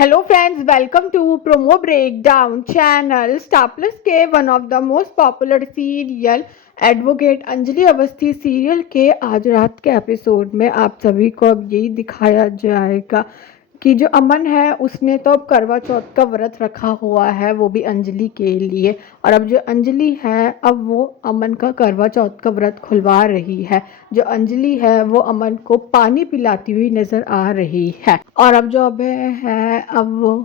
Hello friends, welcome to Promo Breakdown channel. Star Plus के one of the most popular serial advocate Anjali Awasthi serial के आज रात के episode में आप सभी को अब यही दिखाया जाएगा कि जो अमन है उसने तो अब करवा चौथ का व्रत रखा हुआ है, वो भी अंजलि के लिए। और अब जो अंजलि है अब वो अमन का करवा चौथ का व्रत खुलवा रही है। जो अंजलि है वो अमन को पानी पिलाती हुई नजर आ रही है। और अब जो अभय है अब वो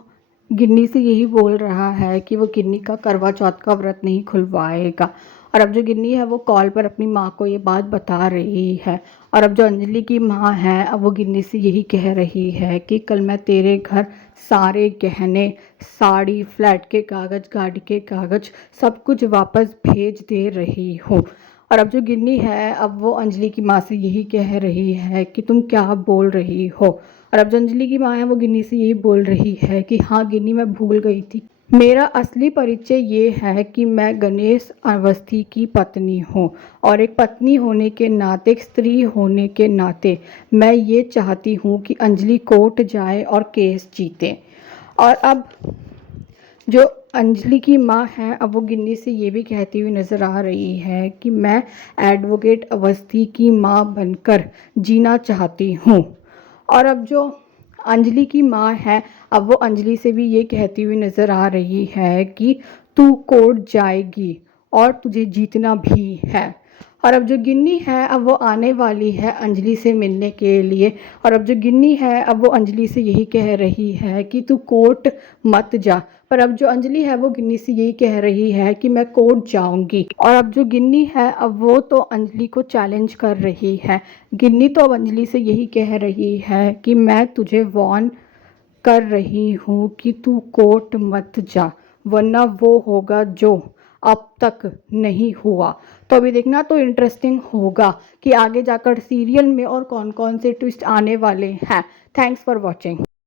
गिन्नी से यही बोल रहा है कि वो गिन्नी का करवा चौथ का व्रत नहीं खुलवाएगा। और अब जो गिन्नी है वो कॉल पर अपनी माँ को ये बात बता रही है। और अब जो अंजलि की माँ है अब वो गिन्नी से यही कह रही है कि कल मैं तेरे घर सारे गहने, साड़ी, फ्लैट के कागज़, गाड़ी के कागज़ सब कुछ वापस भेज दे रही हूँ। और अब जो गिन्नी है अब वो अंजलि की माँ से यही कह रही है कि तुम क्या बोल रही हो। और अब जो अंजलि की माँ है वो गिन्नी से यही बोल रही है कि हाँ गिन्नी, मैं भूल गई थी। मेरा असली परिचय ये है कि मैं गणेश अवस्थी की पत्नी हूँ और एक पत्नी होने के नाते, एक स्त्री होने के नाते मैं ये चाहती हूँ कि अंजलि कोर्ट जाए और केस जीते। और अब जो अंजलि की माँ है अब वो गिन्नी से ये भी कहती हुई नज़र आ रही है कि मैं एडवोकेट अवस्थी की माँ बनकर जीना चाहती हूँ। और अब जो अंजलि की माँ है अब वो अंजलि से भी ये कहती हुई नज़र आ रही है कि तू कोर्ट जाएगी और तुझे जीतना भी है। और अब जो गिन्नी है अब वो आने वाली है अंजलि से मिलने के लिए। और अब जो गिन्नी है अब वो अंजलि से यही कह रही है कि तू कोर्ट मत जा। पर अब जो अंजलि है वो गिन्नी से यही कह रही है कि मैं कोर्ट जाऊंगी। और अब जो गिन्नी है अब वो तो अंजलि को चैलेंज कर रही है। गिन्नी तो अब अंजलि से यही कह रही है कि मैं तुझे वॉर्न कर रही हूँ कि तू कोर्ट मत जा, वरना वो होगा जो अब तक नहीं हुआ। तो अभी देखना तो इंटरेस्टिंग होगा कि आगे जाकर सीरियल में और कौन कौन से ट्विस्ट आने वाले हैं। Thanks for watching.